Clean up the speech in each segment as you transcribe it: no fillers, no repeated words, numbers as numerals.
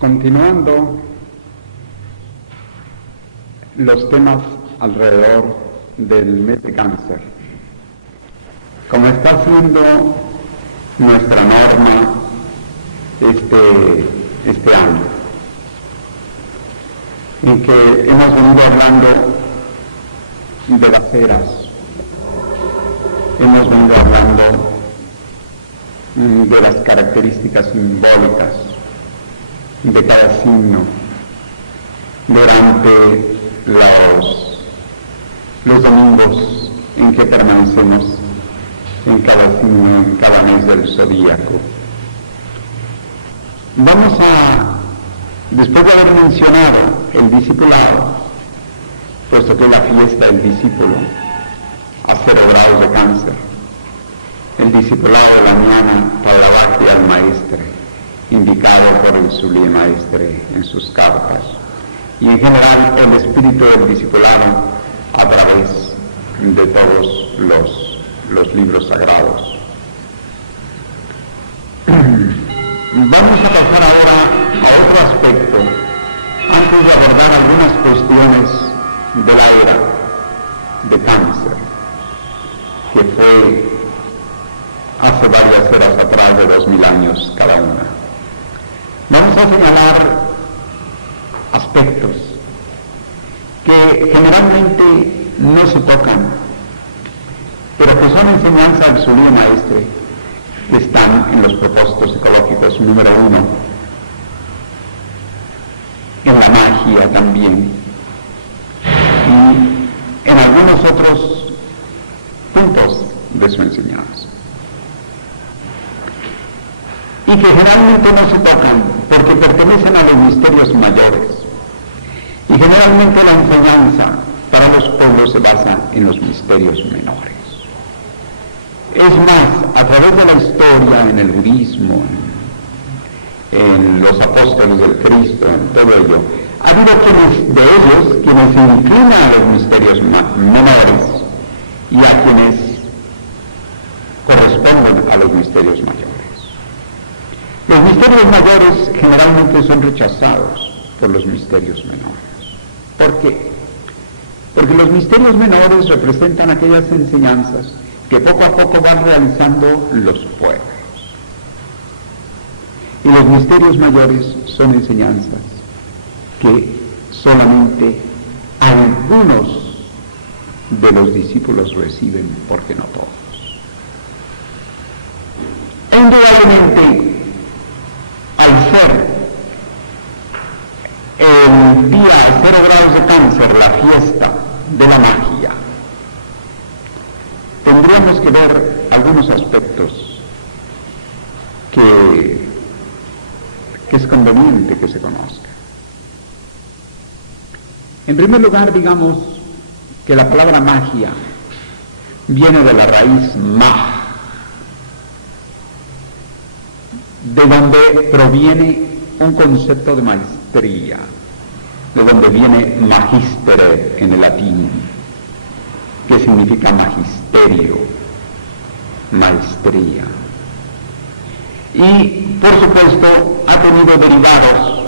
Continuando los temas alrededor del mes de cáncer, como está siendo nuestra norma este año, en que hemos venido hablando de las eras, hemos venido hablando de las características simbólicas de cada signo durante los domingos en que permanecemos en cada signo, en cada mes del zodíaco. Vamos a, después de haber mencionado el discipulado, puesto que es la fiesta del discípulo a 0 grados de cáncer, el discipulado de la mañana para Bhakti al Maestre, indicado por el Sublime Maestre en sus cartas, y en general el espíritu del discipulado a través de todos los libros sagrados. Vamos a pasar ahora a otro aspecto, antes de abordar algunas cuestiones de la era de cáncer, que fue hace varias eras atrás de 2000 años cada una. Vamos a señalar aspectos que generalmente no se tocan, pero que son enseñanza del Sublime Maestre, que están en los propósitos ecológicos número 1, en la magia también, y en algunos otros puntos de su enseñanza. Y que generalmente no se tocan porque pertenecen a los misterios mayores. Y generalmente la enseñanza para los pueblos se basa en los misterios menores. Es más, a través de la historia, en el budismo, en los apóstoles del Cristo, en todo ello, ha habido quienes se inclinan a los misterios menores y a quienes corresponden a los misterios mayores. Los misterios mayores generalmente son rechazados por los misterios menores. ¿Por qué? Porque los misterios menores representan aquellas enseñanzas que poco a poco van realizando los pueblos. Y los misterios mayores son enseñanzas que solamente algunos de los discípulos reciben, porque no todos. Indudablemente, al ser el día 0 grados de cáncer, la fiesta de la magia, tendríamos que ver algunos aspectos que es conveniente que se conozcan. En primer lugar, digamos que la palabra magia viene de la raíz mag, de donde proviene un concepto de maestría, de donde viene magistere en el latín, que significa magisterio, maestría. Y, por supuesto, ha tenido derivados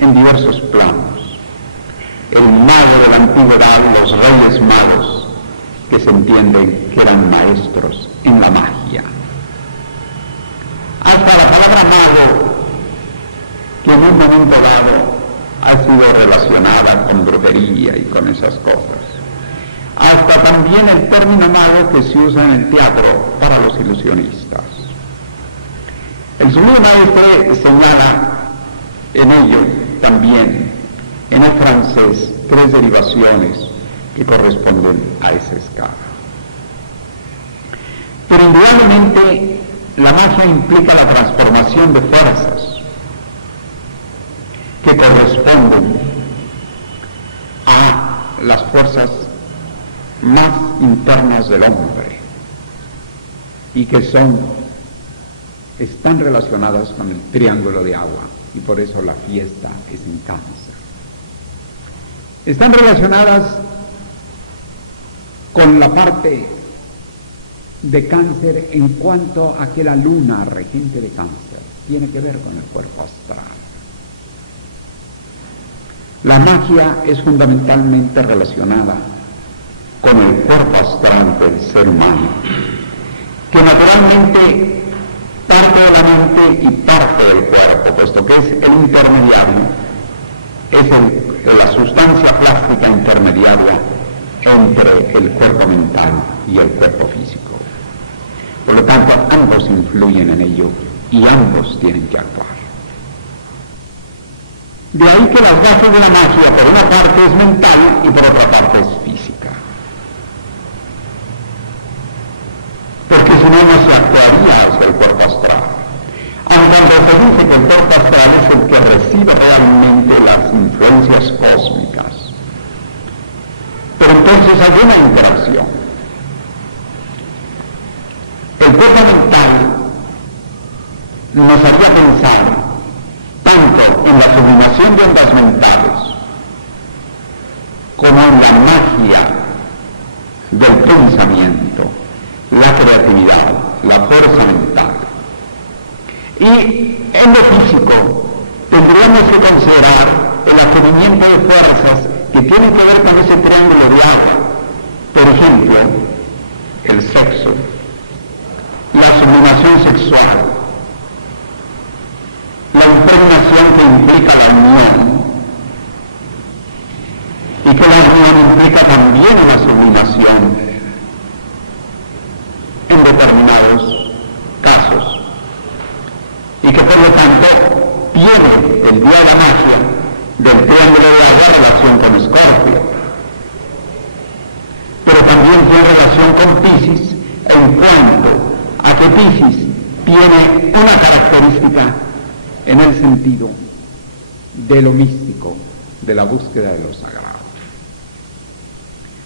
en diversos planos. El mago de la antigüedad, los reyes magos, que se entienden que eran maestros en la magia. Hasta la palabra mago, que en un momento dado ha sido relacionada con brujería y con esas cosas. Hasta también el término mago que se usa en el teatro para los ilusionistas. El Sublime Maestre señala en ello también, en el francés, 3 derivaciones que corresponden a esa escala. Pero indudablemente la magia implica la transformación de fuerzas que corresponden a las fuerzas más internas del hombre y que están relacionadas con el triángulo de agua, y por eso la fiesta es en cáncer. Están relacionadas con la parte de cáncer en cuanto a que la luna regente de cáncer tiene que ver con el cuerpo astral. La magia es fundamentalmente relacionada con el cuerpo astral del ser humano, que naturalmente parte de la mente y parte del cuerpo, puesto que es el intermediario, es la sustancia plástica intermediaria entre el cuerpo mental y el cuerpo físico. Por lo tanto, ambos influyen en ello y ambos tienen que actuar. De ahí que las bases de la magia, por una parte es mental y por otra parte es física. Porque si no, no se actuaría hacia el cuerpo astral. Aunque se dice que el cuerpo astral es el que recibe realmente las influencias cósmicas. Pero entonces hay una interacción. El cuerpo mental nos haría pensar tanto en la sublimación de ondas mentales como en la magia del pensamiento, la creatividad, la fuerza mental. Y en lo físico tendríamos que considerar el adquirimiento de fuerzas que tienen que ver con ese triángulo de agua. Por ejemplo, el sexo, la sublimación sexual, la impregnación que implica la unión, y que la unión implica también una sublimación en determinados casos, y que por lo tanto tiene el día de la magia del triángulo de agua relación con Escorpio, pero también tiene relación con Piscis en cuanto a que Piscis tiene una característica en el sentido de lo místico, de la búsqueda de lo sagrado.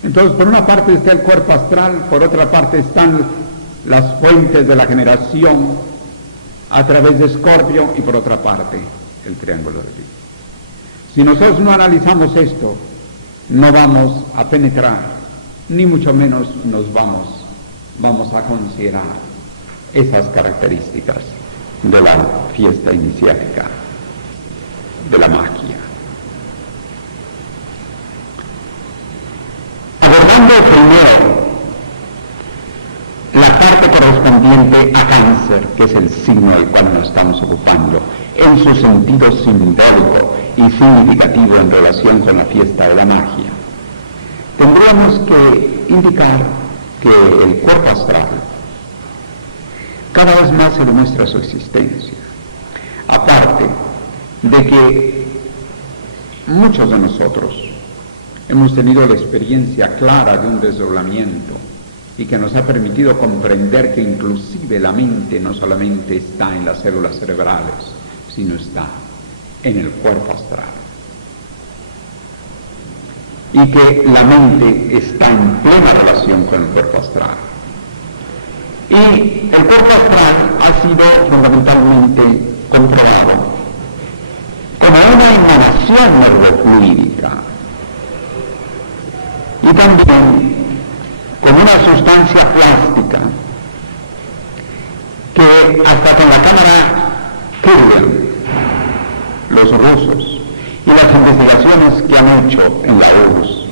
Entonces, por una parte está el cuerpo astral, por otra parte están las fuentes de la generación a través de Escorpio y por otra parte el triángulo de Piscis. Si nosotros no analizamos esto, no vamos a penetrar, ni mucho menos vamos a considerar esas características de la fiesta iniciática, de la magia. Abordando primero la parte correspondiente a Cáncer, que es el signo del cual nos estamos ocupando, en su sentido simbólico y significativo en relación con la fiesta de la magia, tendríamos que indicar que el cuerpo astral cada vez más se demuestra su existencia. Aparte de que muchos de nosotros hemos tenido la experiencia clara de un desdoblamiento y que nos ha permitido comprender que inclusive la mente no solamente está en las células cerebrales, sino está en el cuerpo astral. Y que la mente está en plena relación con el cuerpo astral. Y el cuerpo astral ha sido fundamentalmente comprobado como una emanación neurofluídica y también como una sustancia plástica que hasta con la cámara Curie, los rusos, y las investigaciones que han hecho en la URSS,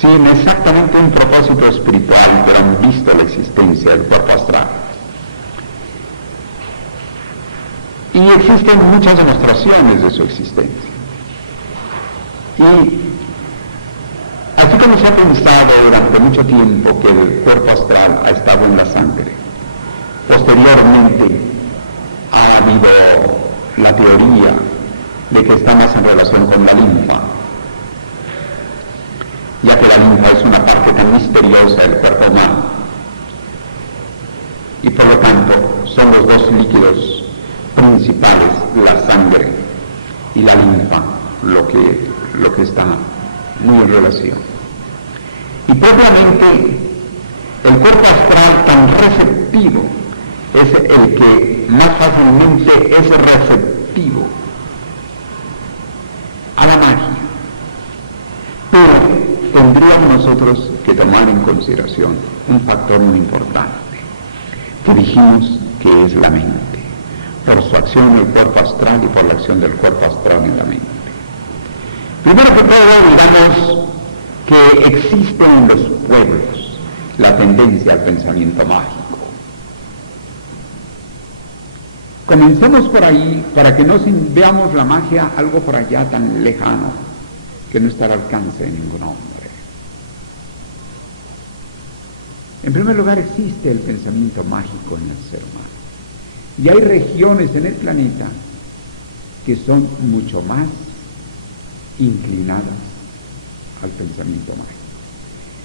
sin exactamente un propósito espiritual, pero han visto la existencia del cuerpo astral. Y existen muchas demostraciones de su existencia. Y así como se ha pensado durante mucho tiempo que el cuerpo astral ha estado en la sangre, posteriormente ha habido la teoría de que está más en relación con la linfa, ya que la linfa es una parte tan misteriosa del cuerpo humano, y por lo tanto son los dos líquidos principales, la sangre y la linfa, lo que está muy en relación. Y propiamente el cuerpo astral tan receptivo es el que más fácilmente es receptivo a la magia. Pero tendríamos nosotros que tomar en consideración un factor muy importante, que dijimos que es la mente. por su acción en el cuerpo astral y por la acción del cuerpo astral en la mente. Primero que todo, digamos que existe en los pueblos la tendencia al pensamiento mágico. Comencemos por ahí para que no veamos la magia algo por allá tan lejano que no está al alcance de ningún hombre. En primer lugar, existe el pensamiento mágico en el ser humano. Y hay regiones en el planeta que son mucho más inclinadas al pensamiento mágico.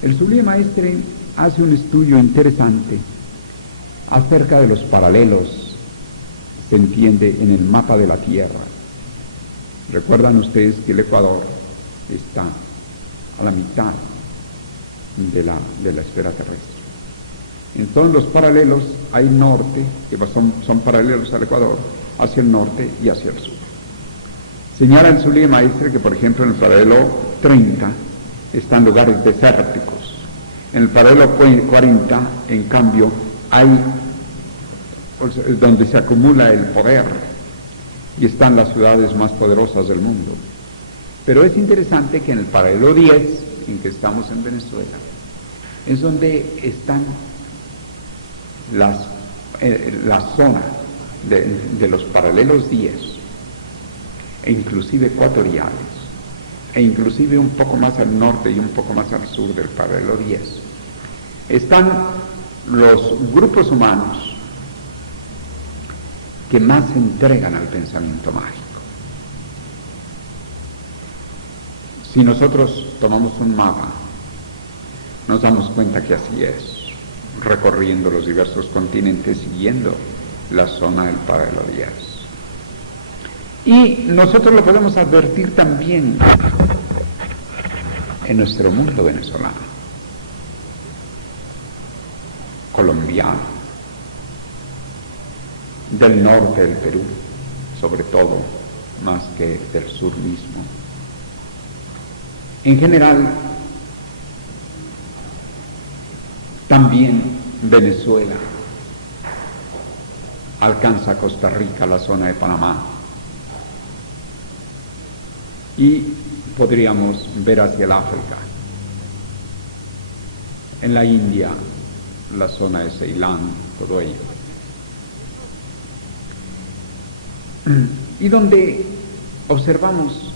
El Sublime Maestre hace un estudio interesante acerca de los paralelos, se entiende, en el mapa de la Tierra. Recuerdan ustedes que el Ecuador está a la mitad de la esfera terrestre. Entonces los paralelos hay norte, que son paralelos al Ecuador, hacia el norte y hacia el sur. Señala el Sublime Maestre que, por ejemplo, en el paralelo 30 están lugares desérticos. En el paralelo 40, en cambio, hay donde se acumula el poder y están las ciudades más poderosas del mundo. Pero es interesante que en el paralelo 10, en que estamos en Venezuela, es donde están la zona de los paralelos 10, e inclusive ecuatoriales, e inclusive un poco más al norte y un poco más al sur del paralelo 10, están los grupos humanos que más se entregan al pensamiento mágico. Si nosotros tomamos un mapa, nos damos cuenta que así es, recorriendo los diversos continentes, siguiendo la zona del paralelo 10. Y nosotros lo podemos advertir también en nuestro mundo venezolano, colombiano, del norte del Perú, sobre todo, más que del sur mismo. En general, también Venezuela alcanza a Costa Rica, la zona de Panamá, y podríamos ver hacia el África, en la India, la zona de Ceilán, todo ello, y donde observamos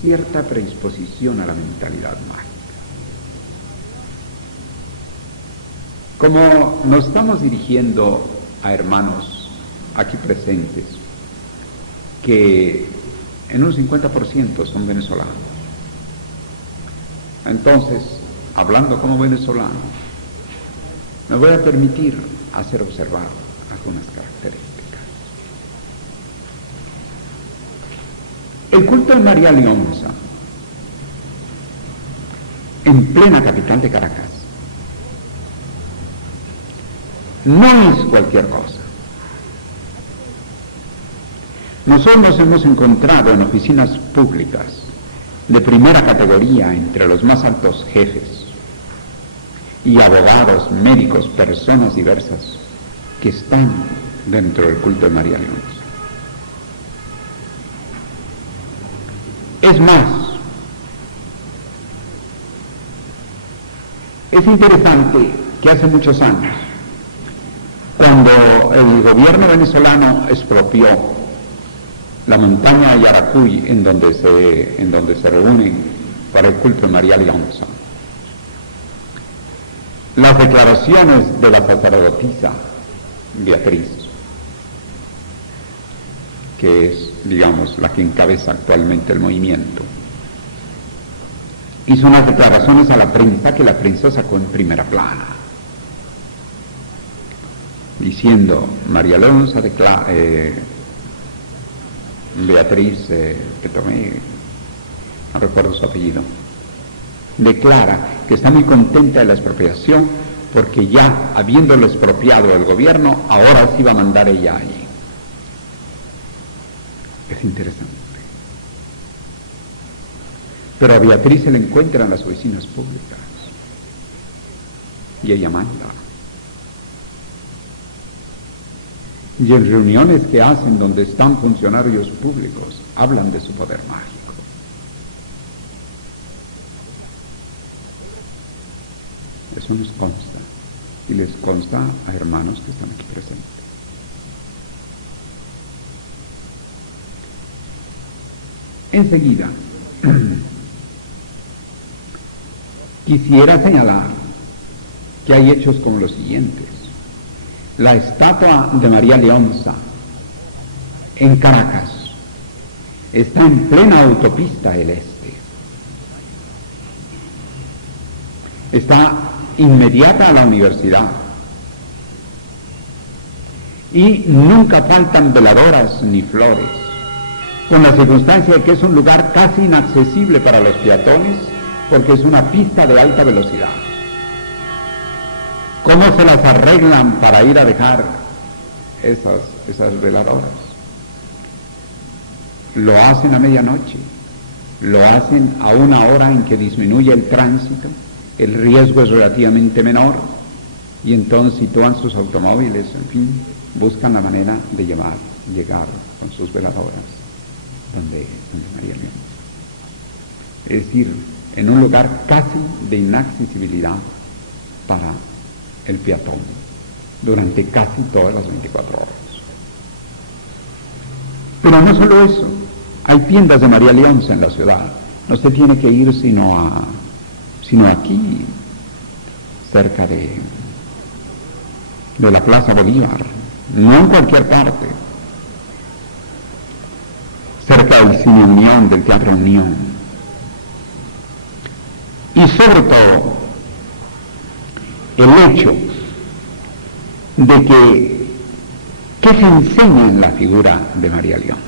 cierta predisposición a la mentalidad mágica. Como nos estamos dirigiendo a hermanos aquí presentes, que en un 50% son venezolanos, entonces, hablando como venezolano, me voy a permitir hacer observar algunas características. El culto de María Leonza, en plena capital de Caracas, no es cualquier cosa. Nosotros nos hemos encontrado en oficinas públicas de primera categoría entre los más altos jefes y abogados, médicos, personas diversas que están dentro del culto de María Leonza. Es más, es interesante que hace muchos años, cuando el gobierno venezolano expropió la montaña de Yaracuy, en donde se reúnen para el culto de María Leonza, las declaraciones de la sacerdotisa Beatriz, que es, digamos, la que encabeza actualmente el movimiento, hizo unas declaraciones a la prensa que la prensa sacó en primera plana, diciendo: María Leonza Beatriz, que tomé, no recuerdo su apellido, declara que está muy contenta de la expropiación porque ya habiéndolo expropiado el gobierno, ahora sí va a mandar ella allí. Es interesante. Pero a Beatriz se le encuentra en las oficinas públicas y ella manda. Y en reuniones que hacen donde están funcionarios públicos, hablan de su poder mágico. Eso nos consta, y les consta a hermanos que están aquí presentes. Enseguida, quisiera señalar que hay hechos como los siguientes. La estatua de María Leonza en Caracas está en plena autopista del Este. Está inmediata a la universidad. Y nunca faltan veladoras ni flores, con la circunstancia de que es un lugar casi inaccesible para los peatones, porque es una pista de alta velocidad. ¿Cómo se las arreglan para ir a dejar esas veladoras? Lo hacen a medianoche, lo hacen a una hora en que disminuye el tránsito, el riesgo es relativamente menor, y entonces sitúan sus automóviles, en fin, buscan la manera de llegar con sus veladoras donde María Leonza. Es decir, en un lugar casi de inaccesibilidad para el peatón durante casi todas las 24 horas. Pero no solo eso, hay tiendas de María Leonza en la ciudad. No se tiene que ir sino aquí, cerca de la Plaza Bolívar, no en cualquier parte, cerca del Cine Unión, del Teatro Unión. Y sobre todo, el hecho de que se enseña en la figura de María Leonza,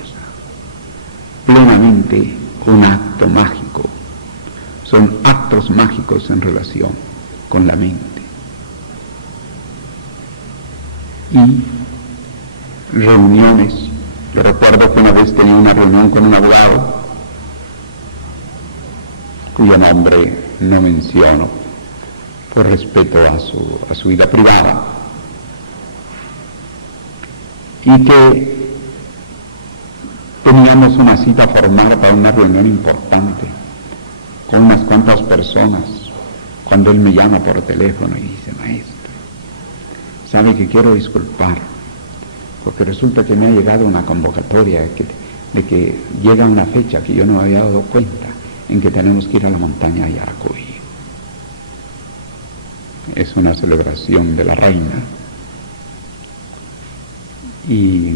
plenamente un acto mágico, son actos mágicos en relación con la mente. Y reuniones, yo recuerdo que una vez tenía una reunión con un abogado, cuyo nombre no menciono, por respeto a su vida privada, y que teníamos una cita formal para una reunión importante con unas cuantas personas, cuando él me llama por teléfono y dice: maestro, sabe que quiero disculpar, porque resulta que me ha llegado una convocatoria de que llega una fecha que yo no había dado cuenta, en que tenemos que ir a la montaña de Yaracuy. Es una celebración de la reina, y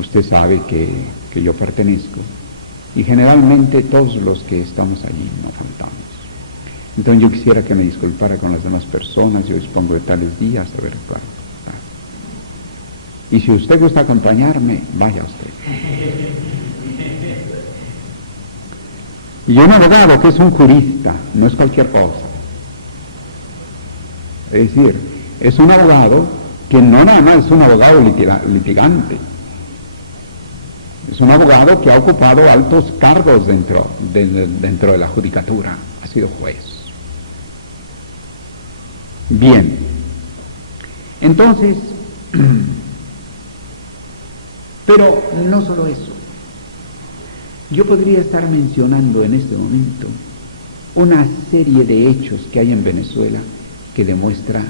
usted sabe que yo pertenezco, y generalmente todos los que estamos allí no faltamos. Entonces yo quisiera que me disculpara con las demás personas, yo dispongo de tales días, a ver cuál. Y si usted gusta acompañarme, vaya usted. Y un abogado que es un jurista, no es cualquier cosa. Es decir, es un abogado que no nada más es un abogado litigante, es un abogado que ha ocupado altos cargos dentro de la judicatura, ha sido juez. Bien, entonces, pero no solo eso, yo podría estar mencionando en este momento una serie de hechos que hay en Venezuela que demuestra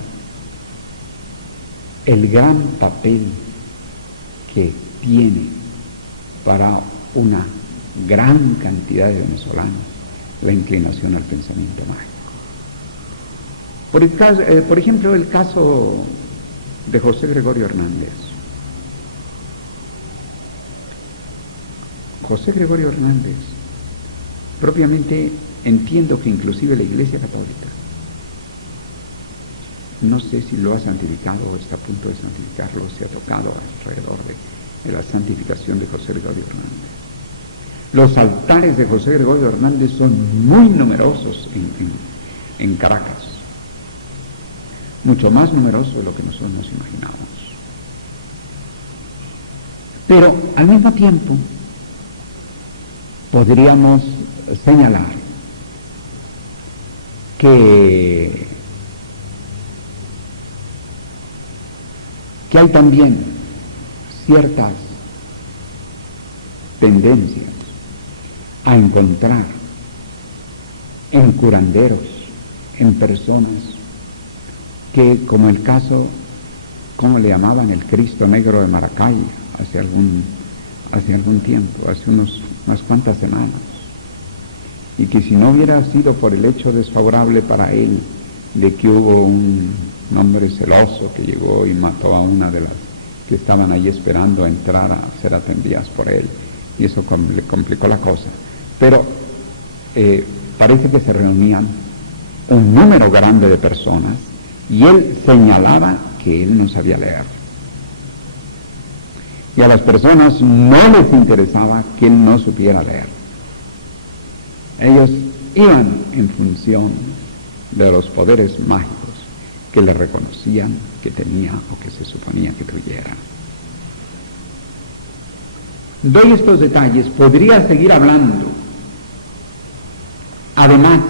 el gran papel que tiene para una gran cantidad de venezolanos la inclinación al pensamiento mágico. Por ejemplo, el caso de José Gregorio Hernández. José Gregorio Hernández, propiamente entiendo que inclusive la Iglesia Católica, no sé si lo ha santificado o está a punto de santificarlo, se ha tocado alrededor de la santificación de José Gregorio Hernández. Los altares de José Gregorio Hernández son muy numerosos en Caracas, mucho más numerosos de lo que nosotros nos imaginamos. Pero al mismo tiempo podríamos señalar que hay también ciertas tendencias a encontrar en curanderos, en personas que, como el caso, ¿cómo le llamaban? El Cristo Negro de Maracay, hace algún tiempo, hace unas cuantas semanas, y que si no hubiera sido por el hecho desfavorable para él de que hubo un hombre celoso que llegó y mató a una de las que estaban ahí esperando a entrar a ser atendidas por él, y eso le complicó la cosa, pero parece que se reunían un número grande de personas y él señalaba que él no sabía leer. Y a las personas no les interesaba que él no supiera leer. Ellos iban en función de los poderes mágicos que le reconocían que tenía o que se suponía que tuviera. Doy estos detalles, podría seguir hablando. Además,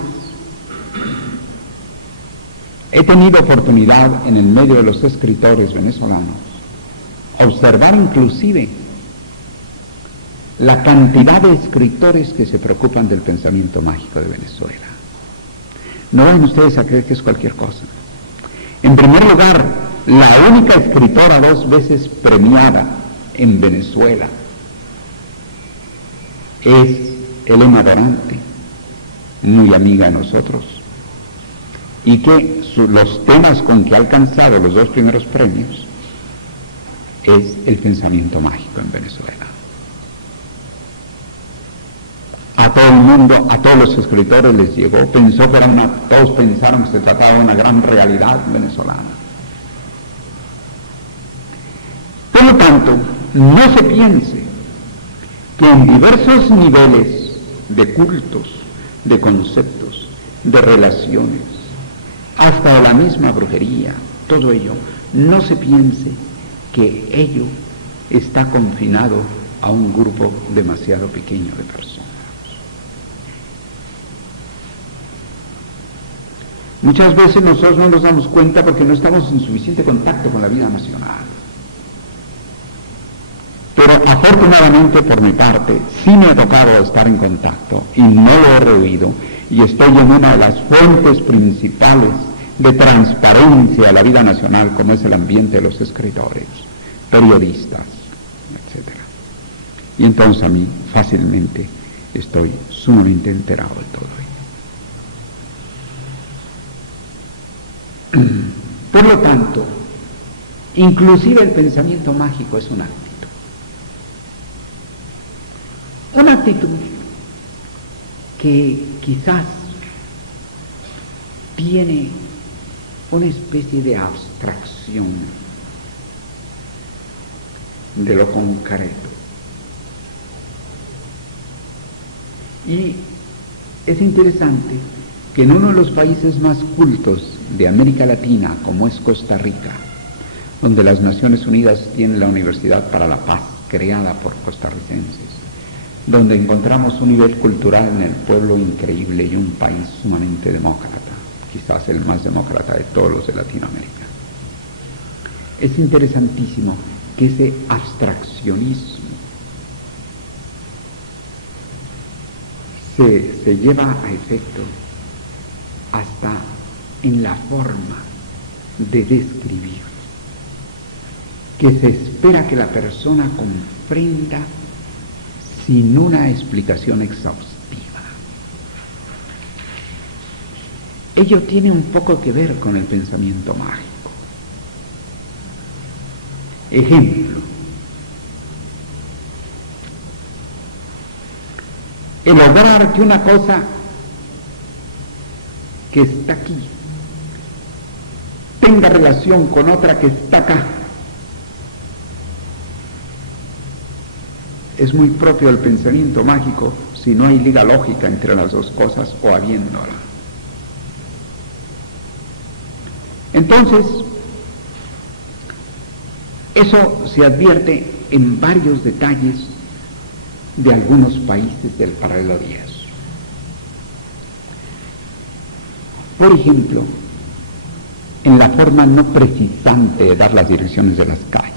he tenido oportunidad en el medio de los escritores venezolanos observar inclusive la cantidad de escritores que se preocupan del pensamiento mágico de Venezuela. No vayan ustedes a creer que es cualquier cosa. En primer lugar, la única escritora 2 veces premiada en Venezuela es Elena Dorante, muy amiga de nosotros, y que los temas con que ha alcanzado los 2 primeros premios es el pensamiento mágico en Venezuela. A todo el mundo, a todos los escritores les llegó, todos pensaron que se trataba de una gran realidad venezolana. Por lo tanto, no se piense que en diversos niveles de cultos, de conceptos, de relaciones, hasta la misma brujería, todo ello, no se piense que ello está confinado a un grupo demasiado pequeño de personas. Muchas veces nosotros no nos damos cuenta porque no estamos en suficiente contacto con la vida nacional. Pero afortunadamente por mi parte sí me ha tocado estar en contacto y no lo he rehuido, y estoy en una de las fuentes principales de transparencia de la vida nacional, como es el ambiente de los escritores, periodistas, etc. Y entonces a mí fácilmente estoy sumamente enterado de todo ello. Por lo tanto, inclusive el pensamiento mágico es una actitud. Una actitud que quizás tiene una especie de abstracción de lo concreto. Y es interesante que en uno de los países más cultos de América Latina, como es Costa Rica, donde las Naciones Unidas tienen la Universidad para la Paz, creada por costarricenses, donde encontramos un nivel cultural en el pueblo increíble y un país sumamente demócrata, quizás el más demócrata de todos los de Latinoamérica. Es interesantísimo que ese abstraccionismo se lleva a efecto hasta en la forma de describir, que se espera que la persona comprenda sin una explicación exhaustiva. Ello tiene un poco que ver con el pensamiento mágico. Ejemplo, el lograr que una cosa que está aquí tenga relación con otra que está acá es muy propio del pensamiento mágico si no hay liga lógica entre las dos cosas o habiéndola. Entonces, eso se advierte en varios detalles de algunos países del paralelo 10. Por ejemplo, en la forma no precisante de dar las direcciones de las calles.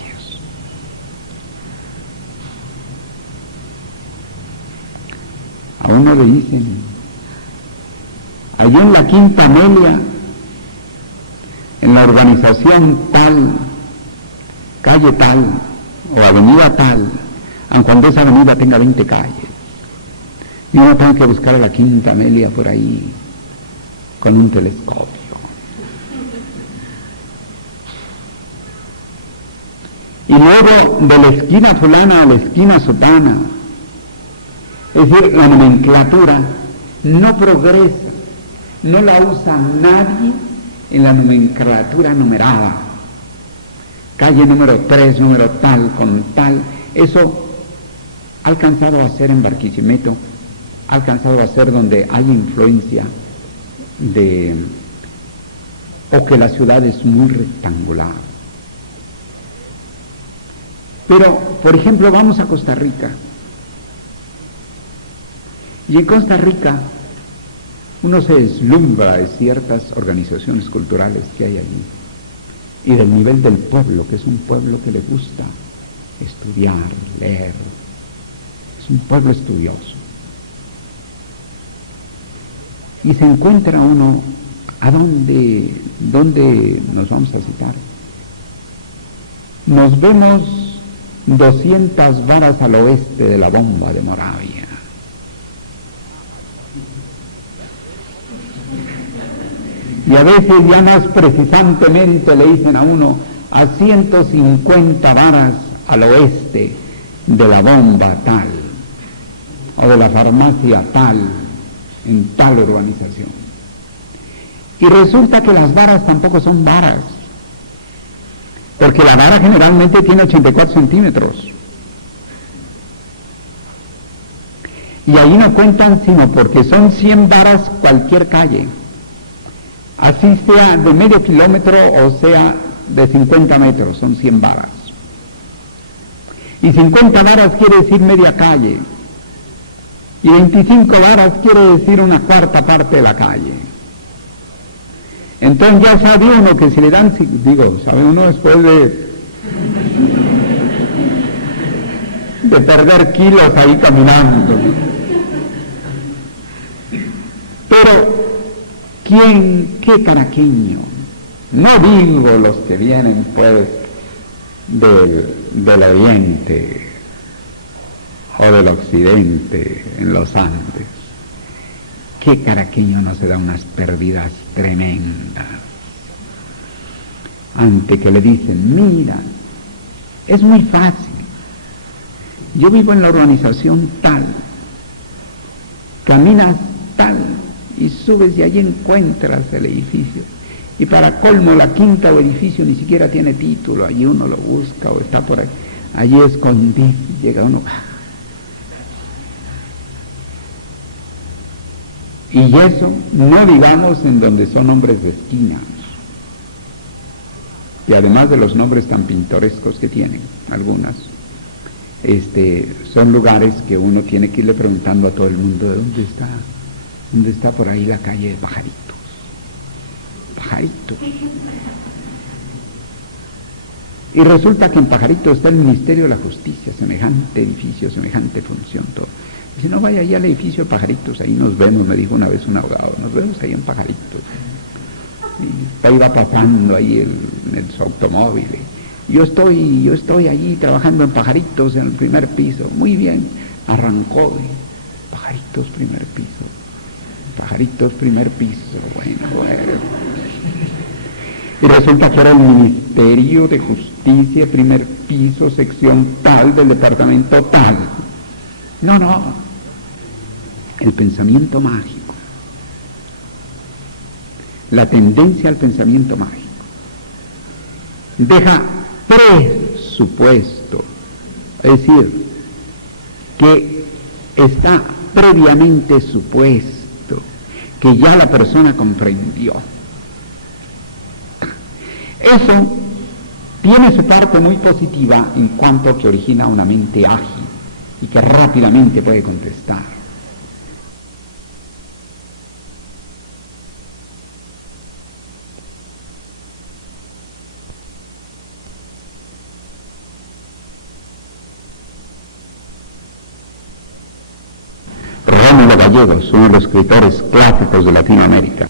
uno le dicen, allí en la Quinta Amelia, en la urbanización tal, calle tal, o avenida tal, aun cuando esa avenida tenga 20 calles, y uno tiene que buscar a la Quinta Amelia por ahí, con un telescopio. Y luego, de la esquina fulana a la esquina sotana, es decir, la nomenclatura no progresa, no la usa nadie en la nomenclatura numerada. Calle número 3, número tal, con tal. Eso ha alcanzado a ser en Barquisimeto, ha alcanzado a ser donde hay influencia o que la ciudad es muy rectangular. Pero, por ejemplo, vamos a Costa Rica. Y en Costa Rica uno se deslumbra de ciertas organizaciones culturales que hay allí y del nivel del pueblo, que es un pueblo que le gusta estudiar, leer, es un pueblo estudioso. Y se encuentra uno, ¿a dónde nos vamos a citar? Nos vemos 200 varas al oeste de la bomba de Moravia. Y a veces ya más precisantemente le dicen a uno a 150 varas al oeste de la bomba tal, o de la farmacia tal, en tal urbanización. Y resulta que las varas tampoco son varas, porque la vara generalmente tiene 84 centímetros. Y ahí no cuentan sino porque son 100 varas cualquier calle. Así sea de medio kilómetro o sea de 50 metros, son 100 varas. Y 50 varas quiere decir media calle. Y 25 varas quiere decir una cuarta parte de la calle. Entonces ya sabe uno que si le dan, sabe uno después de perder kilos ahí caminando, ¿no? Pero qué caraqueño, no digo los que vienen pues del oriente o del occidente en los Andes, qué caraqueño no se da unas perdidas tremendas ante que le dicen, mira, es muy fácil, yo vivo en la urbanización tal, caminas tal, y subes y allí encuentras el edificio. Y para colmo, la quinta o edificio ni siquiera tiene título, allí uno lo busca o está por ahí, allí escondido, llega uno. Y eso, no digamos en donde son nombres de esquinas, y además de los nombres tan pintorescos que tienen algunas, son lugares que uno tiene que irle preguntando a todo el mundo de dónde está por ahí la calle de Pajaritos. Pajaritos. Y resulta que en Pajaritos está el Ministerio de la Justicia, semejante edificio, semejante función, todo. Dice, no, vaya allá al edificio de Pajaritos, ahí nos vemos, me dijo una vez un abogado, nos vemos ahí en Pajaritos. Y iba pasando ahí en su automóvil. Yo estoy allí trabajando en Pajaritos, en el primer piso. Muy bien, arrancó. Pajaritos, primer piso. Pajaritos, primer piso. Bueno. Y resulta que era el Ministerio de Justicia, primer piso, sección tal, del departamento tal. No. El pensamiento mágico. La tendencia al pensamiento mágico. Deja presupuesto, es decir, que está previamente supuesto, que ya la persona comprendió. Eso tiene su parte muy positiva en cuanto que origina una mente ágil y que rápidamente puede contestar. Rómulo Gallegos, uno de los escritores clásicos de Latinoamérica.